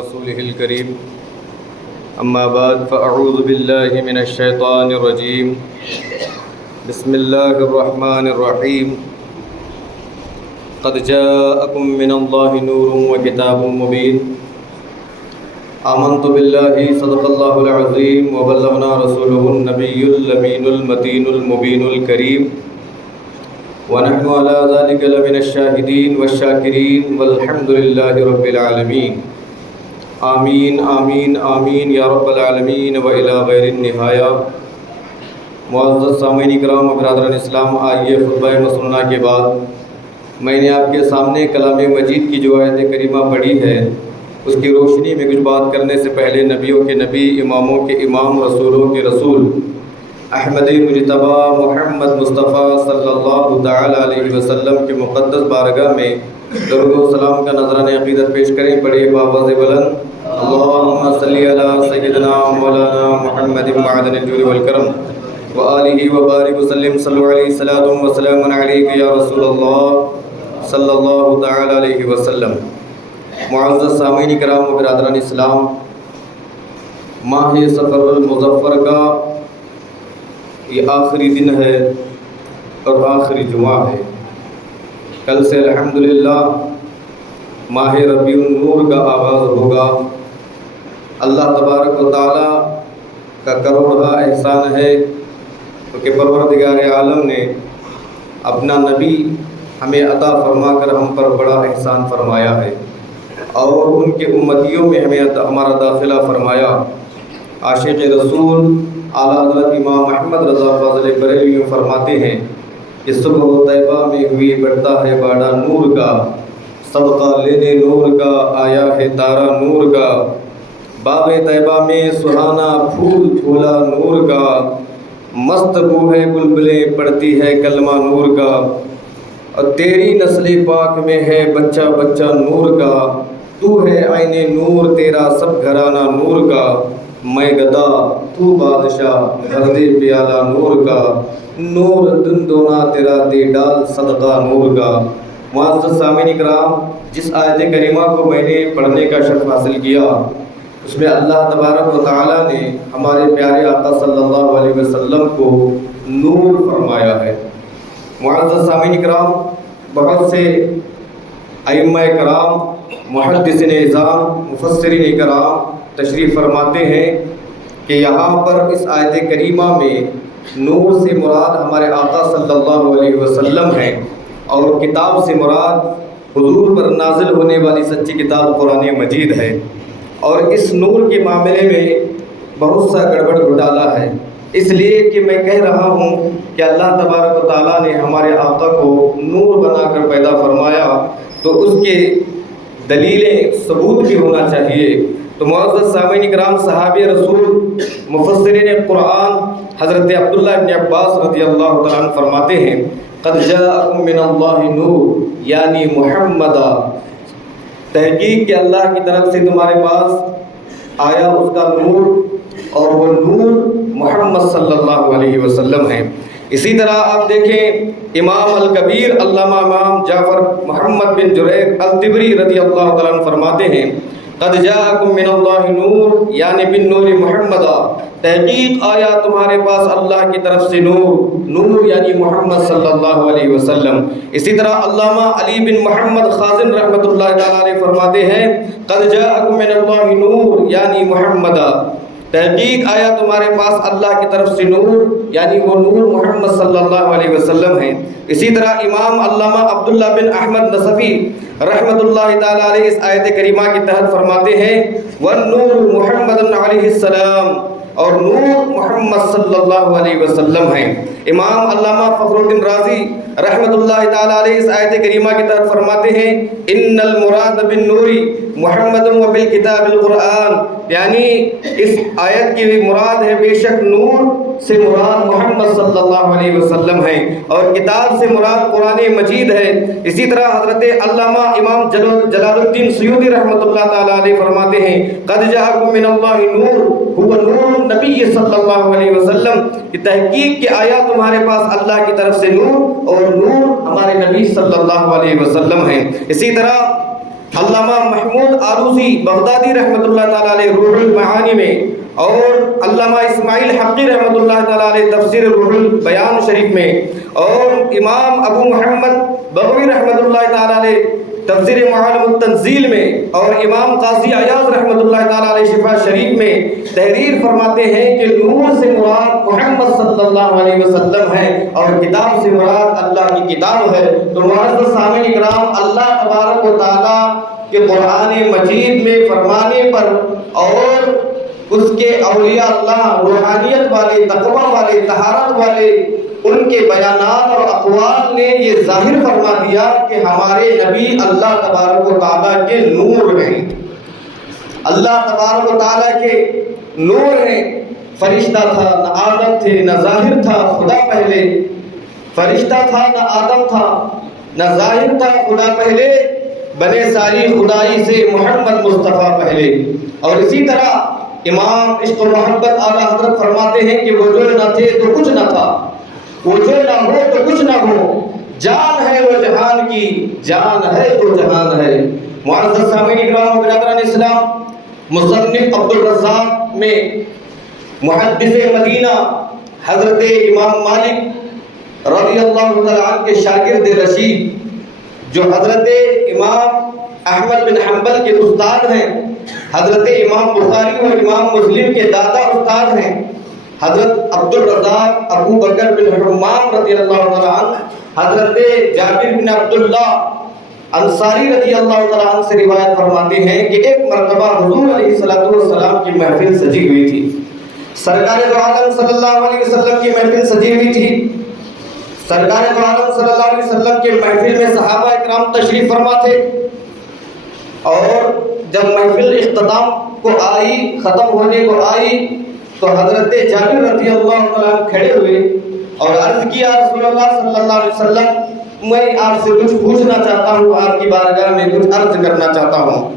رسوله الكريم أما بعد فأعوذ بالله من الشيطان الرجيم بسم الله الرحمن الرحيم قد جاءكم من الله نور وكتاب مبين آمنت بالله صدق الله العظيم وبلغنا رسوله النبي الأمين المتين المبين الكريم ونحن على ذلك لمن الشاهدين والشاكرين والحمد لله رب العالمين آمین آمین آمین یا رب العالمین و الی غیر النہایہ۔ معزز سامعین کرام و برادران اسلام، آئیے خطبہ مسنونہ کے بعد میں نے آپ کے سامنے کلام مجید کی جو آیت کریمہ پڑھی ہے اس کی روشنی میں کچھ بات کرنے سے پہلے نبیوں کے نبی، اماموں کے امام، رسولوں کے رسول احمد مجتبی محمد مصطفیٰ صلی اللہ تعالی علیہ وسلم کے مقدس بارگاہ میں درود و سلام کا نذرانِ عقیدت پیش کریں۔ پڑھیے بآواز بلند اللہم صلی علی سیدنا مولانا محمد معدن الجود والکرم وآلہ وبارک وسلم صلی علیہ الصلاۃ والسلام علیک یا رسول اللہ صلی اللہ تعالی علیہ وسلم۔ معزز سامعین کرام و برادران اسلام، ماہ سفر المظفر کا یہ آخری دن ہے اور آخری جمعہ ہے۔ کل سے الحمدللہ ماہ ربیع النور کا آغاز ہوگا۔ اللہ تبارک و تعالیٰ کا کروڑا احسان ہے کہ پروردگار عالم نے اپنا نبی ہمیں عطا فرما کر ہم پر بڑا احسان فرمایا ہے اور ان کے امتیوں میں ہمیں ہمارا داخلہ فرمایا۔ عاشق رسول اعلیٰ حضرت امام احمد رضا فاضل بریلوی فرماتے ہیں کہ صبح و طیبہ میں ہوئی بڑھتا ہے باڑا نور کا، صدقہ لینے نور کا آیا ہے تارا نور کا، باغ طیبہ میں سہانا پھول پھولا نور کا، مست بو ہے بلبلیں پڑتی ہے کلمہ نور کا، اور تیری نسل پاک میں ہے بچہ بچہ نور کا، تو ہے عین نور تیرا سب گھرانہ نور کا، میں گدا تو بادشاہ بھر دے پیالہ نور کا، نور دن دونا تیرا دے ڈال صدقہ نور کا۔ معزز سامعین کرام، جس آیت کریمہ کو میں نے پڑھنے کا شرف حاصل کیا اس میں اللہ تبارک و تعالیٰ نے ہمارے پیارے آقا صلی اللہ علیہ وسلم کو نور فرمایا ہے۔ معزز سامعین کرام، بہت سے ائمہ کرام، محدثین اعظام، مفسرین کرام تشریف فرماتے ہیں کہ یہاں پر اس آیت کریمہ میں نور سے مراد ہمارے آقا صلی اللہ علیہ وسلم ہیں اور کتاب سے مراد حضور پر نازل ہونے والی سچی کتاب قرآن مجید ہے۔ اور اس نور کے معاملے میں بہت سا گڑبڑ گھوٹالا ہے، اس لیے کہ میں کہہ رہا ہوں کہ اللہ تبارک و تعالیٰ نے ہمارے آقا کو نور بنا کر پیدا فرمایا تو اس کے دلیلیں ثبوت بھی ہونا چاہیے۔ تو معزز سامعین کرام، صحابی رسول مفسرین قرآن حضرت عبداللہ ابن عباس رضی اللہ تعالیٰ عنہ فرماتے ہیں قد جاءکم من اللہ نور یعنی محمد، تحقیق کہ اللہ کی طرف سے تمہارے پاس آیا اس کا نور اور وہ نور محمد صلی اللہ علیہ وسلم ہے۔ اسی طرح آپ دیکھیں امام الکبیر علامہ امام جعفر محمد بن جریر الطبری رضی اللہ تعالیٰ عنہ فرماتے ہیں قد جاءکم من اللہ نور یعنی بن نور محمد، تحقیق آیا تمہارے پاس اللہ کی طرف سے نور، نور یعنی محمد صلی اللہ علیہ وسلم۔ اسی طرح علامہ علی بن محمد خازن رحمۃ اللہ تعالیٰ علیہ فرماتے ہیں قد جاءکم من اللہ نور یعنی محمد، تحقیق آیا تمہارے پاس اللہ کی طرف سے نور یعنی وہ نور محمد صلی اللہ علیہ وسلم ہیں۔ اسی طرح امام علامہ عبداللہ بن احمد نصفی رحمۃ اللہ تعالیٰ علیہ اس آیت کریمہ کے تحت فرماتے ہیں والنور محمد علیہ السلام، اور نور محمد صلی اللہ علیہ وسلم ہیں۔ امام علامہ فخر الدین رازی رحمۃ اللہ تعالیٰ علیہ اس آیت کریمہ کے تحت فرماتے ہیں ان المراد بالنور محمد و بالکتاب القرآن، یعنی اس آیت کی مراد ہے بے شک نور سے مراد محمد صلی اللہ علیہ وسلم ہے اور کتاب سے مراد قرآن مجید ہے۔ اسی طرح حضرت علامہ امام جلال الدین سیوطی رحمۃ اللہ تعالیٰ علیہ فرماتے ہیں قد جاءکم من اللہ نور هو نور النبی صلی اللہ علیہ وسلم، کہ تحقیق کہ آیا تمہارے پاس اللہ کی طرف سے نور اور نور ہمارے نبی صلی اللہ علیہ وسلم ہیں۔ اسی طرح علامہ محمود آلوسی بغدادی رحمۃ اللہ تعالیٰ علیہ روح المعانی میں، اور علامہ اسماعیل حقی رحمۃ اللہ تعالیٰ علیہ تفسیر روح البیان شریف میں، اور امام ابو محمد بغوی رحمۃ اللہ تعالیٰ علیہ تفسیر معالم التنزیل میں، اور امام قاضی عیاض رحمۃ اللہ تعالیٰ علیہ شفا شریف میں تحریر فرماتے ہیں کہ نور سے مراد محمد صلی اللہ علیہ وسلم ہے اور کتاب سے مراد اللہ کی کتاب ہے۔ تو معزز سامعین کرام، اللہ تبارک و تعالیٰ کے قرآن مجید میں فرمانے پر اور اس کے اولیاء اللہ روحانیت والے، تقوی والے، طہارت والے ان کے بیانات اور اقوال نے یہ ظاہر فرما دیا کہ ہمارے نبی اللہ تبارک و تعالیٰ کے نور ہیں، اللہ تبارک و تعالیٰ کے نور ہیں۔ فرشتہ تھا نہ آدم تھے، نہ ظاہر تھا خدا پہلے، فرشتہ تھا نہ آدم تھا، نہ ظاہر تھا خدا پہلے، بنے ساری خدائی سے محمد مصطفیٰ پہلے۔ اور اسی طرح امام عشق و محبت اعلیٰ حضرت فرماتے ہیں کہ وہ جو نہ تھے تو کچھ نہ تھا، وہ جو نہ ہو تو کچھ نہ ہو، جان ہے وہ جہان کی، جان ہے تو جہان ہے۔ معزز سامعین کرام و برادران اسلام، مصنف عبدالرزاق میں محدث مدینہ حضرت امام مالک رضی اللہ تعالیٰ عنہ کے شاگرد رشید جو حضرت امام احمد بن حنبل کے استاد ہیں، حضرت امام بخاری و امام مسلم کے دادا استاد ہیں، حضرت عبدالرزاق ابو بکر بن حمام رضی اللہ تعالیٰ عنہ، حضرت جابر بن عبداللہ انصاری رضی اللہ تعالیٰ عنہ سے روایت فرماتے ہیں کہ ایک مرتبہ حضور علیہ السلام کی محفل سجی ہوئی تھی، سرکار دو عالم صلی اللہ علیہ وسلم کی محفل سجی ہوئی تھی۔ سرکار دو عالم صلی اللہ علیہ وسلم کے محفل میں صحابہ اکرام تشریف فرما تھے، اور جب محفل اختتام کو آئی، ختم ہونے کو آئی، تو حضرت جابر رضی اللہ تعالیٰ عنہ کھڑے ہوئے اور عرض کیا، رسول اللہ صلی اللہ علیہ وسلم میں آپ سے کچھ پوچھنا چاہتا ہوں، آپ کی بارگاہ میں کچھ عرض کرنا چاہتا ہوں۔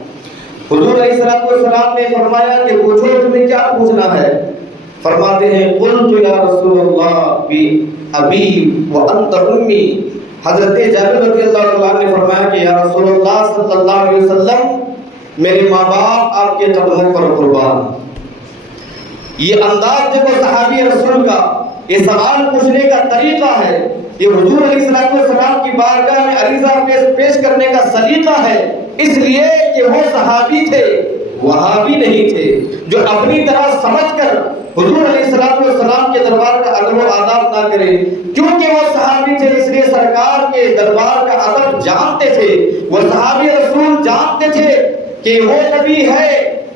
حضور علیہ السلام نے فرمایا کہ پوچھو، تمہیں کیا پوچھنا ہے؟ فرماتے ہیں قلت یا رسول اللہ بی ابی وانت امی۔ حضرت جابر رضی اللہ تعالیٰ نے فرمایا کہ یا رسول اللہ صلی اللہ علیہ وسلم، میرے ماں باپ آپ کے قدموں پر قربان۔ یہ انداز جو صحابی رسول کا یہ سوال پوچھنے کا طریقہ ہے، یہ حضور علیہ السلام کی بارگاہ میں عریضہ پیش کرنے کا سلیقہ ہے، اس لیے کہ وہ صحابی تھے، وہابی نہیں تھے، جو اپنی طرح سمجھ کر حضور علیہ السلام کے دربار کا ادب و آداب نہ کرے۔ کیونکہ وہ صحابی تھے اس لیے سرکار کے دربار کا ادب جانتے تھے، وہ صحابی رسول جانتے تھے کہ وہ نبی ہے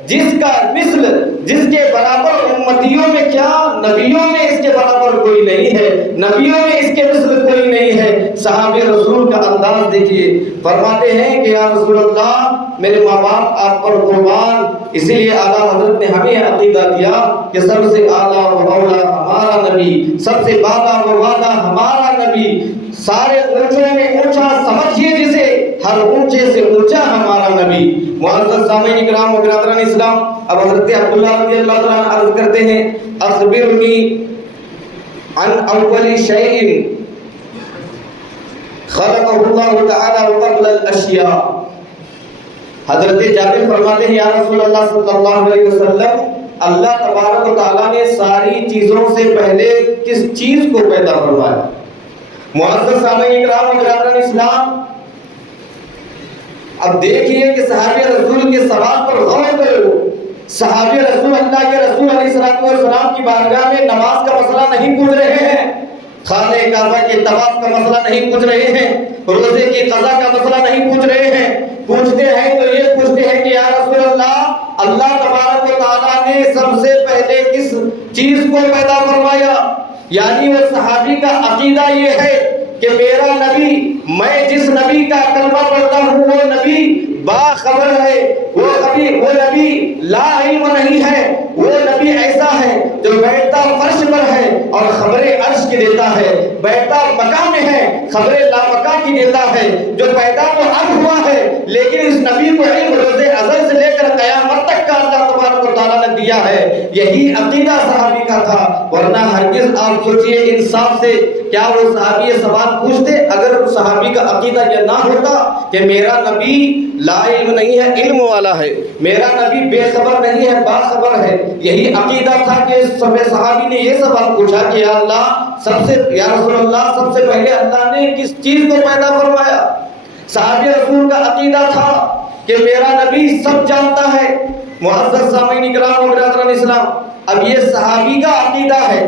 جس کا مثل، جس کے برابر امتیوں میں کیا نبیوں میں اس کے برابر کوئی نہیں ہے، نبیوں میں اس کے مثل کوئی نہیں ہے۔ صحابہ رسول کا انداز دیکھیے، فرماتے ہیں کہ یا رسول اللہ، میرے ماں باپ آپ پر قربان۔ اسی لیے اعلیٰ حضرت نے ہمیں عقیدہ دیا کہ سب سے اعلیٰ و اولیٰ ہمارا نبی، سب سے بالا و والا ہمارا نبی، سارے اونچوں میں اونچا سمجھیے جسے، ہر اونچے سے اونچا ہمارا نبی۔ معزز سامعین کرام و برادران اسلام، اب حضرت عبداللہ رضی اللہ تعالیٰ عنہ عرض کرتے ہیں، اخبرنی عن اول شیء خلقہ اللہ تعالی قبل الاشیاء۔ حضرت جابر فرماتے ہیں یا رسول اللہ صلی اللہ علیہ وسلم، اللہ تبارک و تعالیٰ نے ساری چیزوں سے پہلے کس چیز کو پیدا فرمایا؟ معزز سامعین کرام و برادران اسلام، اب دیکھیے کہ صحابہ رسول کے سوال پر غور کرو۔ صحابہ رسول اللہ کے رسول علیہ السلام کی بارگاہ میں نماز کا مسئلہ نہیں پوچھ رہے ہیں، خانہ کعبہ کے طواف کا مسئلہ نہیں پوچھ رہے ہیں، روزے کی قضا کا مسئلہ نہیں پوچھ رہے ہیں۔ پوچھتے ہیں تو یہ پوچھتے ہیں کہ یا رسول اللہ، اللہ تبارک و تعالیٰ نے سب سے پہلے کس چیز کو پیدا فرمایا؟ یعنی وہ صحابی کا عقیدہ یہ ہے کہ میرا نبی، میں جس نبی کا کلمہ پڑھتا ہوں وہ نبی باخبر ہے، وہ نبی لا علم نہیں ہے، وہ نبی ایسا ہے جو بیٹھتا فرش پر ہے اور خبریں عرش کی دیتا ہے، بیٹھتا مکہ میں ہے خبریں لامکہ کی دیتا ہے، جو پیدا تو اب ہوا ہے لیکن اس نبی کو علم روز ازل سے لے کر قیامت تک کا اللہ تبارک و تعالیٰ نے دیا کیا ہے، یہی عقیدہ صحابی کا تھا۔ ورنہ ہرگز آپ سوچئے انصاف سے، کیا وہ صحابی یہ سوال پوچھتے اگر صحابی کا عقیدہ یہ نہ ہوتا کہ میرا نبی لا علم نہیں ہے، علم والا ہے، میرا نبی بے خبر نہیں ہے، باخبر ہے۔ یہی عقیدہ تھا کہ صحابی نے یہ سوال پوچھا کہ یا اللہ، یا رسول اللہ، سب سے پہلے اللہ نے کس چیز کو پیدا فرمایا؟ صحابی رسول کا عقیدہ تھا کہ میرا نبی سب جانتا ہے۔ معزز سامعین کرام و برادران اسلام، اب یہ صحابی کا عقیدہ ہے،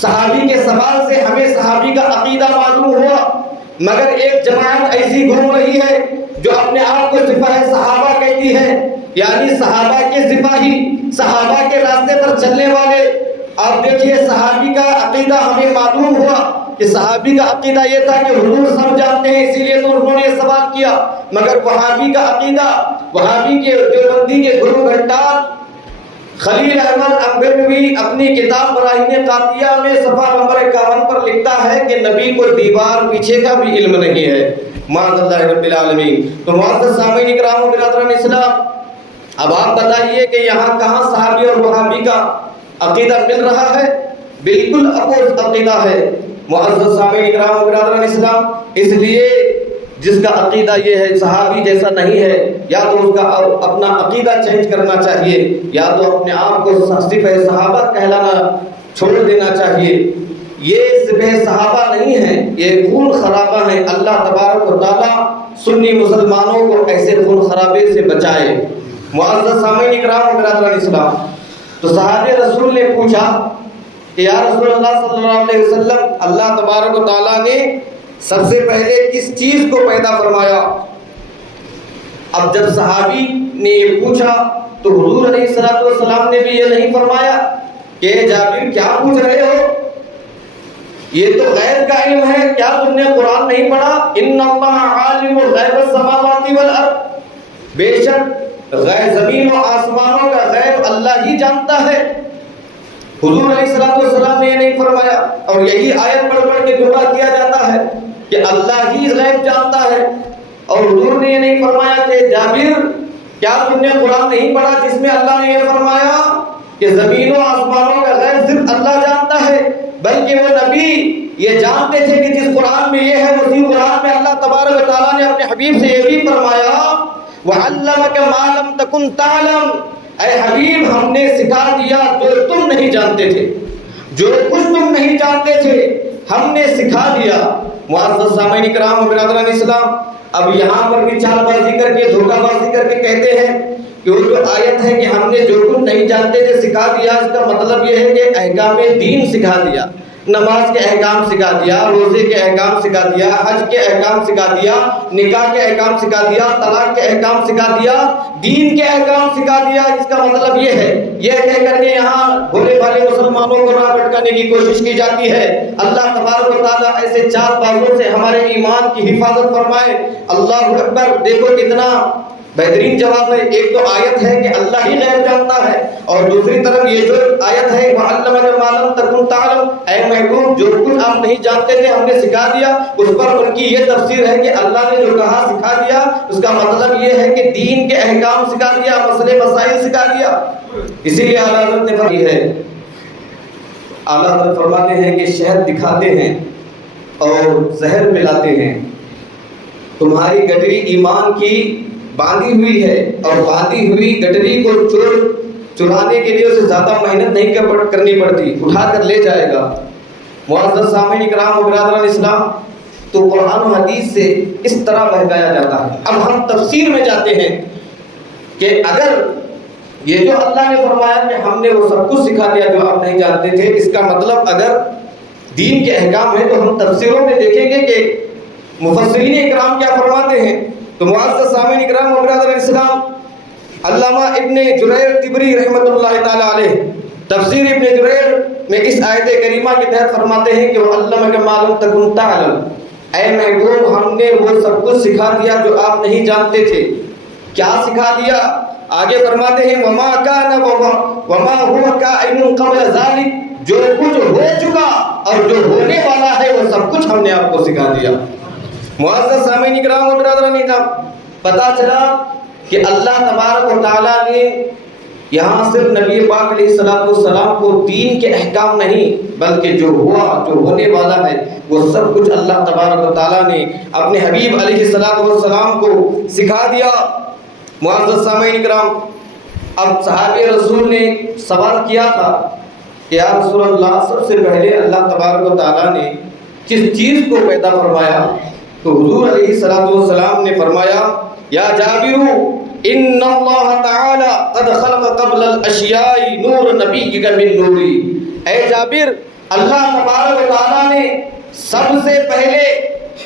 صحابی کے سوال سے ہمیں صحابی کا عقیدہ معلوم ہوا۔ مگر ایک جماعت ایسی گھوم رہی ہے جو اپنے آپ کو سپاہ صحابہ کہتی ہے، یعنی صحابہ کے سپاہی، صحابہ کے راستے پر چلنے والے۔ آپ دیکھیے صحابی کا عقیدہ ہمیں معلوم ہوا کہ صحابی کا عقیدہ یہ تھا کہ حضور سب جانتے ہیں، اسی لیے تو انہوں نے یہ سوال کیا۔ مگر وہابی کا عقیدہ، وہابی کے دیوبندی کے گرو گھنٹال خلیل احمد امبرنوی اپنی کتاب براہین قاطعیہ میں صفحہ نمبر 51 پر لکھتا ہے کہ نبی کو دیوار پیچھے کا بھی علم نہیں ہے، معاذ اللہ رب العالمین۔ تو معزز سامعین کرام و برادران اسلام، اب آپ بتائیے کہ یہاں کہاں صحابی اور وہابی کا عقیدہ مل رہا ہے؟ بالکل اپوز عقیدہ ہے معزز سامعین کرام و برادران اسلام۔ اس لیے جس کا عقیدہ یہ ہے صحابی جیسا نہیں ہے، یا تو اس کا اپنا عقیدہ چینج کرنا چاہیے، یا تو اپنے آپ کو صفحہ صحابہ کہلانا چھوڑ دینا چاہیے۔ یہ صفحہ صحابہ نہیں ہے، یہ خون خرابہ ہے۔ اللہ تبارک و تعالیٰ سنی مسلمانوں کو ایسے خون خرابے سے بچائے۔ معزز سامعین کرام و برادران اسلام، تو صحابہ رسول نے پوچھا کہ یا رسول اللہ صلی اللہ علیہ وسلم، اللہ تبارک و تعالیٰ نے سب سے پہلے کس چیز کو پیدا فرمایا؟ اب جب صحابی نے یہ پوچھا تو حضور علیہ الصلوۃ والسلام نے بھی یہ نہیں فرمایا کہ جابر کیا پوچھ رہے ہو، یہ تو غیب کا علم ہے، کیا تم نے قرآن نہیں پڑھا؟ ان اللہ عالم غیب السماوات والارض، بے شک زمین و آسمانوں کا غیب اللہ ہی جانتا ہے۔ حضور علیہ الصلوۃ والسلام نے یہ نہیں فرمایا، اور یہی آیت پڑھ پڑھ کے گمراہ کیا جاتا ہے کہ اللہ ہی غیب جانتا ہے۔ اور حضور نے یہ نہیں فرمایا کہ جابر کیا تم نے قرآن نہیں پڑھا جس میں اللہ نے یہ فرمایا کہ زمین و آسمانوں کا غیب صرف اللہ جانتا ہے، بلکہ وہ نبی یہ جانتے تھے کہ جس قرآن میں یہ ہے اسی قرآن میں اللہ تبارک و تعالیٰ نے اپنے حبیب سے یہ بھی فرمایا وَعَلَّمَكَ مَا لَمْ تَكُنْ تَعْلَمْ، اے حبیب ہم نے سکھا دیا جو تم نہیں جانتے تھے، جو کچھ تم نہیں جانتے تھے ہم نے سکھا دیا۔ معزز سامعین کرام و برادران اسلام، اب یہاں پر بھی چال بازی کر کے دھوکہ بازی کر کے کہتے ہیں کہ وہ جو آیت ہے کہ ہم نے جو کچھ نہیں جانتے تھے سکھا دیا، اس کا مطلب یہ ہے کہ احکام دین سکھا دیا، نماز کے احکام سکھا دیا، روزے کے احکام سکھا دیا، حج کے احکام سکھا دیا، نکاح کے احکام سکھا دیا، طلاق کے احکام سکھا دیا، دین کے احکام سکھا دیا۔ اس کا مطلب یہ ہے، یہ کہہ کر کے یہاں بھولے بھالے مسلمانوں کو راہ بھٹکانے کی کوشش کی جاتی ہے۔ اللہ تبارک و تعالیٰ ایسے چال بازوں سے ہمارے ایمان کی حفاظت فرمائے۔ اللہ اکبر، دیکھو کتنا بہترین جواب ہے۔ ایک تو آیت ہے کہ اللہ ہی غیب جانتا ہے، اور دوسری طرف یہ جو آیت ہے وَعَلَّمَكَ مَا لَمْ تَكُنْ تَعْلَمْ، اے محبوب جو کچھ آپ نہیں جانتے تھے ہم نے سکھا دیا۔ اس پر ان کی یہ تفسیر ہے کہ اللہ نے جو کہا سکھا دیا، اس کا مطلب یہ ہے کہ دین کے احکام سکھا دیا، مسئلے مسائل سکھا دیا۔ اسی لیے اعلیٰ حضرت نے فرمایا ہے، اعلیٰ حضرت فرماتے ہیں کہ شہد دکھاتے ہیں اور زہر پلاتے ہیں، تمہاری گٹری ایمان کی باندھی ہوئی ہے، اور باندھی ہوئی گٹری کو چرانے کے لیے اسے زیادہ محنت نہیں کرنی پڑتی، اٹھا کر لے جائے گا۔ معزز سامعین کرام و برادران اسلام، تو قرآن و حدیث سے اس طرح بہکایا جاتا ہے۔ اب ہم تفسیر میں جاتے ہیں کہ اگر یہ جو اللہ نے فرمایا کہ ہم نے وہ سب کچھ سکھا دیا جو آپ نہیں جانتے تھے، اس کا مطلب اگر دین کے احکام ہیں تو ہم تفسیروں میں دیکھیں گے کہ مفسرین اکرام کیا فرماتے ہیں۔ تو معزز سامعین اکرام و برادران اسلام، علامہ ابن جریر طبری رحمۃ اللہ تعالی علیہ تفسیر ابن جریر میں اس آیت کریمہ کے تحت فرماتے ہیں کہ وَعَلَّمَكَ مَا لَمْ تَكُنْ تَعْلَمْ، اے محبوب ہم نے وہ سب کچھ سکھا دیا جو آپ نہیں جانتے تھے۔ کیا سکھا دیا؟ آگے فرماتے ہیں وَمَا كَانَ وَمَا هُوَ كَائِنٌ قَبْلَ ذَلِكَ، جو کچھ ہو چکا اور جو ہونے والا ہے وہ سب کچھ ہم نے آپ کو سکھا دیا۔ معزز سامعین کرام و برادران اسلام، پتہ چلا کہ اللہ تبارک و تعالیٰ نے یہاں صرف نبی پاک علیہ الصلوۃ والسلام کو دین کے احکام نہیں بلکہ جو ہوا جو ہونے والا ہے وہ سب کچھ اللہ تبارک و تعالیٰ نے اپنے حبیب علیہ الصلوۃ والسلام کو سکھا دیا۔ معزز سامعین کرام، اب صحابی رسول نے سوال کیا تھا کہ یا رسول اللہ، سب سے پہلے اللہ تبارک و تعالیٰ نے کس چیز کو پیدا فرمایا؟ تو حضور علیہ الصلوۃ والسلام نے فرمایا یا جابر ان اللہ تعالی قد خلق قبل الاشیاء نور نبیک من نوری، اے جابر اللہ تبارک و تعالیٰ نے سب سے پہلے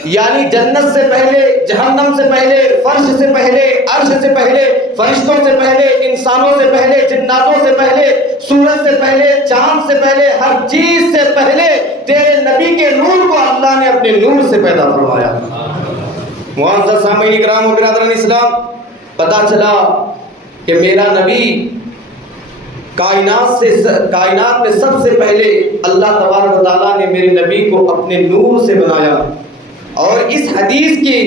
یعنی جنت سے پہلے، جہنم سے پہلے، فرش سے پہلے، عرش سے پہلے، فرشتوں سے پہلے، انسانوں سے پہلے، جناتوں سے پہلے، سورج سے پہلے، چاند سے پہلے، ہر چیز سے پہلے تیرے نبی کے نور کو اللہ نے اپنے نور سے پیدا فرمایا۔ معزز سامعین کرام و برادران اسلام، پتہ چلا کہ میرا نبی کائنات میں سب سے پہلے اللہ تبارک و تعالیٰ نے میرے نبی کو اپنے نور سے بنایا۔ اور اس حدیث کی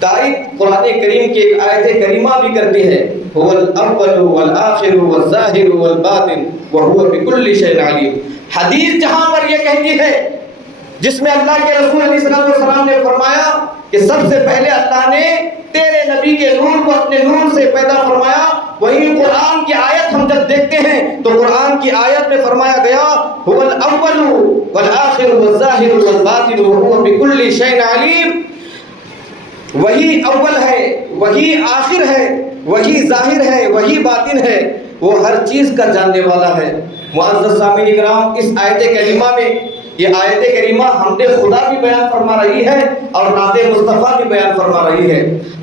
تائید قرآن کریم کی ایک آیت کریمہ بھی کرتی ہے، هو الاول والآخر والظاہر والباطن وهو بكل شيء علیم۔ حدیث جہاں پر یہ کہتی ہے جس میں اللہ کے رسول علیہ الصلوۃ والسلام نے فرمایا کہ سب سے پہلے اللہ نے تیرے نبی کے نور کو اپنے نور سے پیدا فرمایا، وہی قرآن کی آیت ہم جب دیکھتے ہیں تو قرآن کی آیت میں فرمایا گیا هو الاول والآخر والظاہر والباطن وهو بكل شيء علیم۔ وہی اول ہے، وہی آخر ہے، وہی ظاہر ہے، وہی باطن ہے، وہ ہر چیز کا جاننے والا ہے۔ معزز سامعین کرام، اس آیت کریمہ میں یہ آیت کریمہ حمد خدا بھی بیان فرما رہی ہے اور نعت مصطفیٰ بھی بیان فرما رہی ہے۔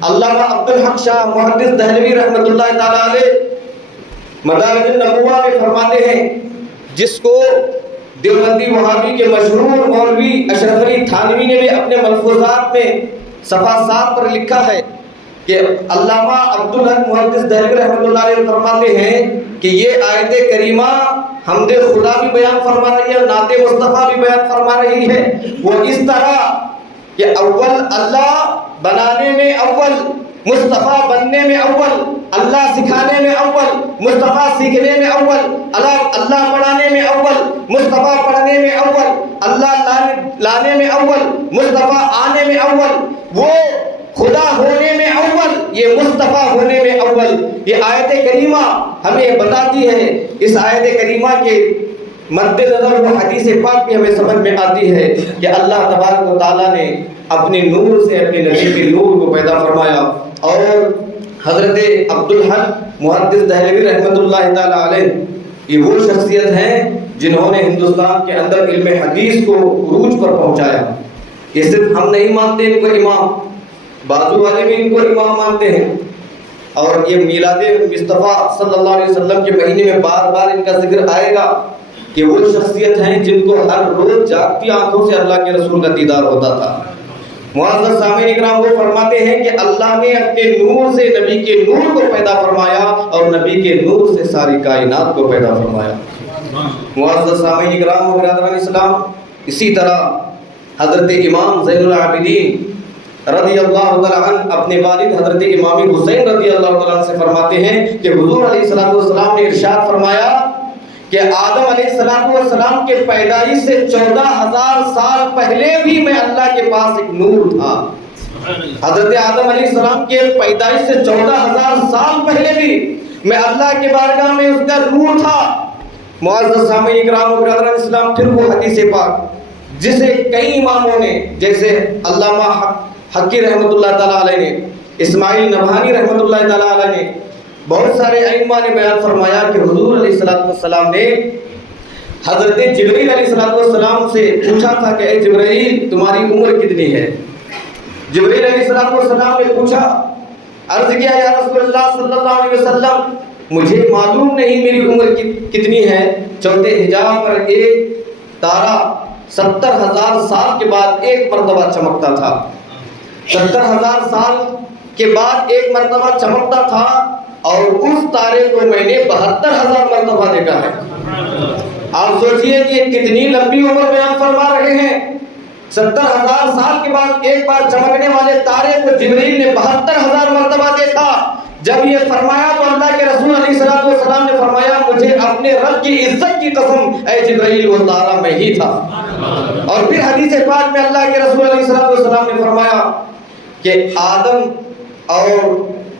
علامہ عبدالحق شاہ محدث دہلوی رحمۃ اللہ تعالیٰ علیہ مدارج النبوہ میں فرماتے ہیں، جس کو دیوبندی وہابی کے مشہور مولوی اشرف علی تھانوی نے بھی اپنے ملفوظات میں صفحہ 7 پر لکھا ہے کہ علامہ عبدالحق محدث دہلوی رحمۃ اللہ علیہ فرماتے ہیں کہ یہ آیت کریمہ حمد خدا بھی بیان فرما رہی ہے، نعت مصطفیٰ بھی بیان فرما رہی ہے۔ وہ اس طرح کہ اول اللہ بنانے میں اول، مصطفیٰ بننے میں اول، اللہ سکھانے میں اول، مصطفیٰ سیکھنے میں اول، اللہ پڑھانے میں اول، مصطفیٰ پڑھنے میں اول، اللہ لانے میں اول، مصطفیٰ آنے میں اول، وہ خدا ہونے میں اول، یہ مصطفیٰ ہونے میں اول۔ یہ آیت کریمہ ہمیں بتاتی ہے، اس آیت کریمہ کے مد نظر وہ حدیث پاک بھی ہمیں سمجھ میں آتی ہے کہ اللہ تبارک و تعالیٰ نے اپنے نور سے اپنے نبی کے نور کو پیدا فرمایا۔ اور حضرت عبدالحق محدث دہلوی رحمۃ اللہ تعالیٰ علیہ یہ وہ شخصیت ہیں جنہوں نے ہندوستان کے اندر علم حدیث کو عروج پر پہنچایا۔ یہ صرف ہم نہیں مانتے ان کو امام، بازو والے بھی ان کو امام مانتے ہیں، اور یہ میلاد مصطفیٰ صلی اللہ علیہ وسلم کے مہینے میں بار بار ان کا ذکر آئے گا کہ وہ شخصیت ہیں جن کو ہر روز جاگتی آنکھوں سے اللہ کے رسول کا دیدار ہوتا تھا۔ معزز سامعین کرام، وہ فرماتے ہیں کہ اللہ نے اپنے نور سے نبی کے نور کو پیدا فرمایا اور نبی کے نور سے ساری کائنات کو پیدا فرمایا۔ معزز سامعین کرام و برادران اسلام، اسی طرح حضرت امام زین العابدین رضی اللہ تعالیٰ عنہ اپنے والد حضرت امام حسین رضی اللہ تعالیٰ عنہ سے فرماتے ہیں کہ حضور علیہ الصلوۃ والسلام نے ارشاد فرمایا کہ آدم علیہ الصلوۃ والسلام کے پیدائش سے 14,000 سال پہلے بھی میں اللہ کے پاس ایک نور تھا۔ حضرت آدم علیہ السلام کے پیدائش سے 14,000 سال پہلے بھی میں اللہ کے بارگاہ میں اس کا نور تھا۔ معزز سامعین کرام و برادران اسلام، پھر وہ حدیث پاک جسے کئی اماموں نے جیسے علامہ حقی رحمۃ اللہ تعالیٰ علیہ نے، اسماعیل نبہانی رحمۃ اللہ تعالیٰ علیہ نے، بہت سارے ائمہ نے بیان فرمایا کہ حضور علیہ الصلوۃ والسلام نے حضرت جبرائیل علیہ السلام سے پوچھا تھا کہ اے جبرائیل تمہاری عمر کتنی ہے؟ جبرائیل علیہ السلام نے پوچھا، عرض کیا یا رسول اللہ صلی اللہ علیہ وسلم مجھے معلوم نہیں میری عمر کتنی ہے۔ چوتھے حجاب پر ایک تارا 70,000 سال کے بعد ایک مرتبہ چمکتا تھا۔ 70,000 سال کے بعد ایک مرتبہ چمکتا تھا اور اس تارے کو میں نے 72,000 مرتبہ دیکھا ہے۔ آپ سوچئے کہ کتنی لمبی عمر بیان فرما رہے ہیں۔ 70,000 سال کے بعد ایک بار چمکنے والے تارے کو جبرائیل نے 72,000 مرتبہ دیکھا۔ جب یہ فرمایا تو اللہ کے رسول علیہ الصلوۃ مجھے اپنے رب کی عزت کی قسم اے جبرائیل وہ تارا میں ہی تھا۔ اور پھر حدیث پاک میں اللہ کے رسول علیہ السلام نے فرمایا کہ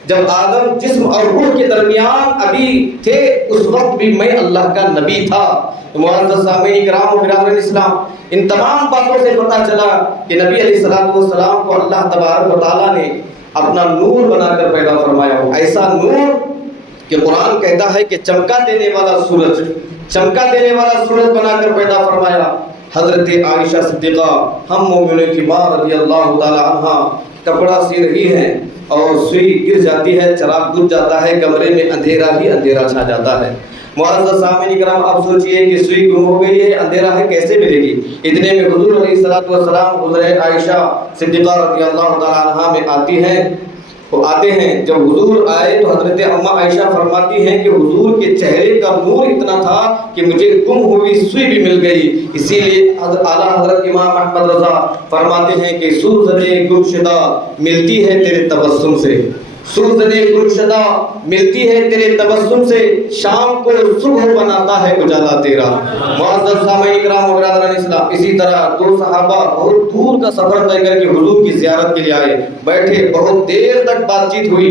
جب آدم جسم اور روح کے درمیان ابھی تھے اس وقت بھی میں اللہ کا نبی تھا۔ تو معزز سامعین کرام و برادران اسلام، ان تمام باتوں سے پتہ چلا کہ نبی علیہ السلام کو اللہ تبارک و تعالیٰ نے اپنا نور بنا کر پیدا فرمایا، ایسا نور کہ قرآن کہتا ہے کہ چمکا دینے والا سورج بنا کر پیدا فرمایا۔ حضرت عائشہ صدیقہ ہم مومنوں کی ماں رضی اللہ تعالی عنہ کپڑا سی رہی ہیں اور سوئی گر جاتی ہے، چراغ بجھ جاتا ہے، کمرے میں اندھیرا ہی اندھیرا چھا جاتا ہے۔ معزز سامعین کرام، آپ سوچئے کہ سوئی گم ہو گئی ہے، اندھیرا ہے، کیسے ملے گی؟ اتنے میں حضور علیہ السلام حضرت عائشہ صدیقہ رضی اللہ تعالی عنہ میں آتے ہیں۔ جب حضور آئے تو حضرت اماں عائشہ فرماتی ہیں کہ حضور کے چہرے کا نور اتنا تھا کہ مجھے گم ہوئی سوئی بھی مل گئی۔ اسی لیے اعلیٰ حضرت امام احمد رضا فرماتے ہیں کہ سوزنے گمشدہ ملتی ہے تیرے تبسم سے، سوزنے گمشدہ ملتی ہے تیرے تبسم سے، شام کو صبح بناتا ہے اجالا تیرا۔ معزز سامعین کرام و برادران اسلام، اسی طرح دو صحابہ بہت دور کا سفر طے کر کے حضور کی زیارت کے لیے آئے، بیٹھے، بہت دیر تک بات چیت ہوئی،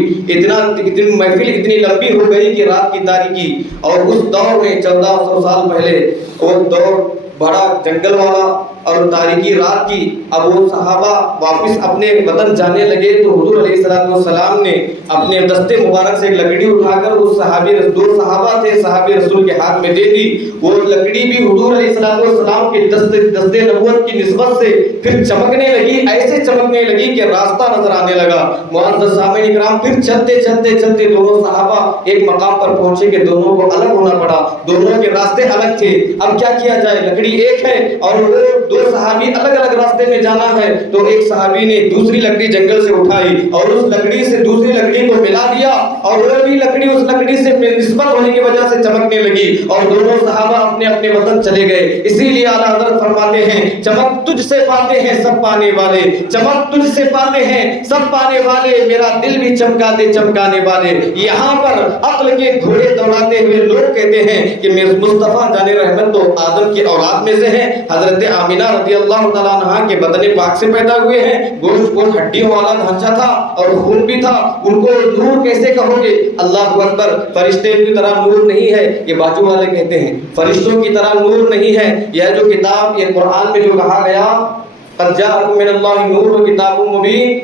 محفل اتنی لمبی ہو گئی کہ رات کی تاریکی، اور اس دور میں 1400 سال پہلے وہ دور بڑا جنگل والا اور تاریکی رات کی۔ اب وہ صحابہ واپس اپنے وطن جانے لگے تو حضور علیہ السلام نے اپنے دستے مبارک سے ایک لکڑی اٹھا کر اس دو صحابہ تھے صحابی رسول کے ہاتھ میں دے دی۔ وہ لکڑی بھی حضور علیہ السلام کے دستے نبوت کی نسبت سے پھر چمکنے لگی، ایسے چمکنے لگی کہ راستہ نظر آنے لگا۔ معزز سامعین کرام، پھر چلتے دونوں صحابہ ایک مقام پر پہنچے کہ دونوں کو الگ ہونا پڑا، دونوں کے راستے الگ تھے۔ اب کیا کیا جائے؟ لکڑی ایک ہے اور وہ دو صحابی الگ الگ راستے میں جانا ہے، تو ایک صحابی نے دوسری لکڑی جنگل سے اٹھائی اور اس لکڑی سے دوسری لکڑی کو ملا دیا، اور وہ بھی لکڑی اس لکڑی سے نسبت ہونے کی وجہ سے چمکنے لگی، اور دونوں صحابہ اپنے اپنے وطن چلے گئے۔ اسی لیے اعلیٰ حضرت فرماتے ہیں چمک تجھ سے پاتے ہیں سب پانے والے، چمک تجھ سے پاتے ہیں سب پانے والے، میرا دل بھی چمکا دے چمکانے والے۔ یہاں پر عقل کے گھوڑے دوڑاتے ہوئے لوگ کہتے ہیں کہ مصطفیٰ جان رحمت تو آدم کی اولاد میں سے ہیں، حضرت آمینہ رضی اللہ تعالیٰ عنہ کے بدن پاک سے پیدا ہوئے ہیں، گوشت پوش ہڈیوں والا ڈھانچہ تھا اور خون بھی تھا، ان کو نور کیسے کہو گے؟ اللہ اکبر، فرشتے کی طرح نور نہیں ہے، یہ باجو والے کہتے ہیں فرشتوں کی طرح نور نہیں ہے۔ یہ جو کتاب، یہ قرآن میں جو کہا گیا قد جاءکم من اللہ نور و کتاب مبین،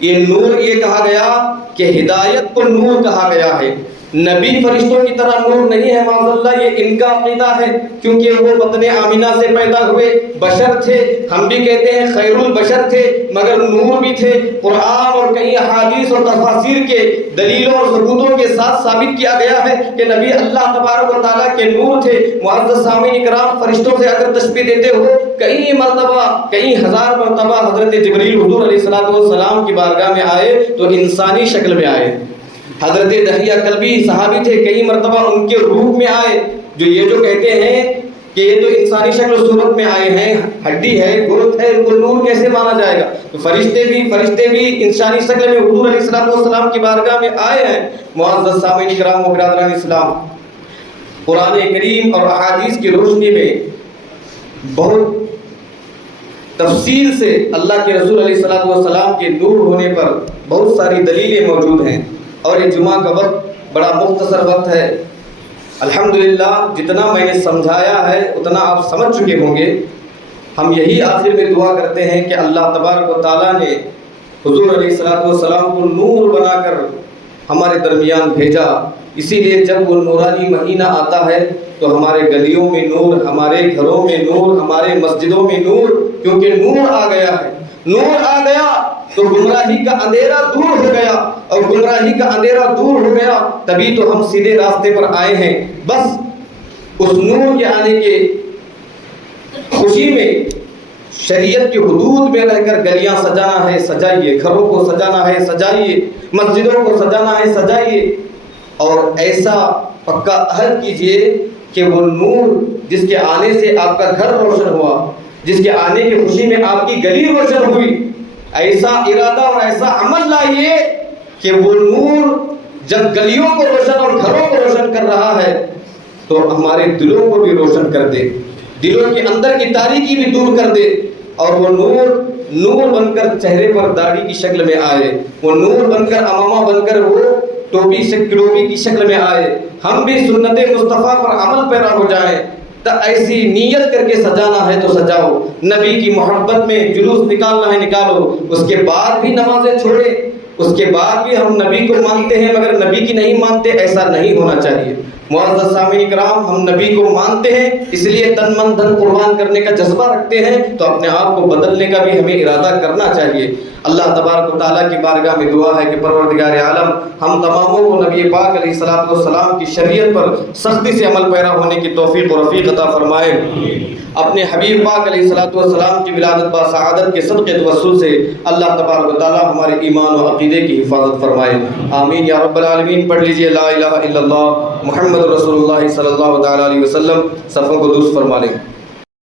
یہ نور یہ کہا گیا کہ ہدایت کو نور کہا گیا ہے۔ نبی فرشتوں کی طرح نور نہیں ہے، معاذ اللہ، یہ ان کا عقیدہ ہے، کیونکہ وہ بطن آمینہ سے پیدا ہوئے بشر تھے، ہم بھی کہتے ہیں خیر البشر تھے، مگر نور بھی تھے۔ قرآن اور کئی احادیث اور تفاسیر کے دلیلوں اور ثبوتوں کے ساتھ ثابت کیا گیا ہے کہ نبی اللہ تبارک و تعالیٰ کے نور تھے۔ معزز سامعین کرام، فرشتوں سے اگر تشبیہ دیتے ہو کئی مرتبہ، کئی ہزار مرتبہ حضرت جبریل حضور علیہ السلام کی بارگاہ میں آئے تو انسانی شکل میں آئے۔ حضرت دحیہ کلبی صحابی تھے، کئی مرتبہ ان کے روح میں آئے، یہ جو کہتے ہیں کہ یہ تو انسانی شکل و صورت میں آئے ہیں، ہڈی ہے، گوشت ہے، ان کو نور کیسے مانا جائے گا؟ تو فرشتے بھی انسانی شکل میں حضور علیہ السلام کی بارگاہ میں آئے ہیں۔ معزز سامعین کرام و برادران اسلام، قرآن کریم اور احادیث کی روشنی میں بہت تفصیل سے اللہ کے رسول علیہ السلام کے نور ہونے پر بہت ساری دلیلیں موجود ہیں، اور یہ جمعہ کا وقت بڑا مختصر وقت ہے۔ الحمدللہ جتنا میں نے سمجھایا ہے اتنا آپ سمجھ چکے ہوں گے۔ ہم یہی آخر میں دعا کرتے ہیں کہ اللہ تبارک و تعالیٰ نے حضور علیہ السلام کو نور بنا کر ہمارے درمیان بھیجا، اسی لیے جب وہ نورانی مہینہ آتا ہے تو ہمارے گلیوں میں نور، ہمارے گھروں میں نور، ہمارے مسجدوں میں نور، کیونکہ نور آ گیا ہے۔ نور آ گیا تو گمراہی کا اندھیرا دور ہو گیا، اور گمراہی کا اندھیرا دور ہو گیا تبھی تو ہم سیدھے راستے پر آئے ہیں۔ بس اس نور کے آنے کے خوشی میں شریعت کی حدود میں رہ کر گلیاں سجانا ہے سجائیے، گھروں کو سجانا ہے سجائیے، مسجدوں کو سجانا ہے سجائیے، اور ایسا پکا عہد کیجئے کہ وہ نور جس کے آنے سے آپ کا گھر روشن ہوا، جس کے آنے کی خوشی میں آپ کی گلی روشن ہوئی، ایسا ارادہ اور ایسا عمل لائیے کہ وہ نور جب گلیوں کو روشن اور گھروں کو روشن کر رہا ہے تو ہمارے دلوں کو بھی روشن کر دے، دلوں کے اندر کی تاریکی بھی دور کر دے، اور وہ نور بن کر چہرے پر داڑھی کی شکل میں آئے، وہ نور بن کر امامہ بن کر وہ ٹوپی کی شکل میں آئے، ہم بھی سنت مصطفیٰ پر عمل پیرا ہو جائیں۔ تو ایسی نیت کر کے سجانا ہے تو سجاؤ، نبی کی محبت میں جلوس نکالنا ہے نکالو، اس کے بعد بھی نمازیں چھوڑے، اس کے بعد بھی ہم نبی کو مانتے ہیں مگر نبی کی نہیں مانتے، ایسا نہیں ہونا چاہیے۔ معزز سامعین کرام، ہم نبی کو مانتے ہیں، اس لیے تن من دھن قربان کرنے کا جذبہ رکھتے ہیں، تو اپنے آپ کو بدلنے کا بھی ہمیں ارادہ کرنا چاہیے۔ اللہ تبارک و تعالیٰ کی بارگاہ میں دعا ہے کہ پروردگار عالم ہم تماموں کو نبی پاک علیہ الصلوۃ والسلام کی شریعت پر سختی سے عمل پیرا ہونے کی توفیق و رفیق عطا فرمائے۔ اپنے حبیب پاک علیہ الصلوۃ والسلام کی ولادت با سعادت کے صدقے توسل سے اللہ تبارک و تعالیٰ ہمارے ایمان و عقیدے کی حفاظت فرمائے، آمین یا رب العالمین۔ پڑھ لیجئے لا الہ الا اللہ محمد رسول اللہ صلی اللہ تعالیٰ علیہ وسلم، صفوں کو درست فرما لیں۔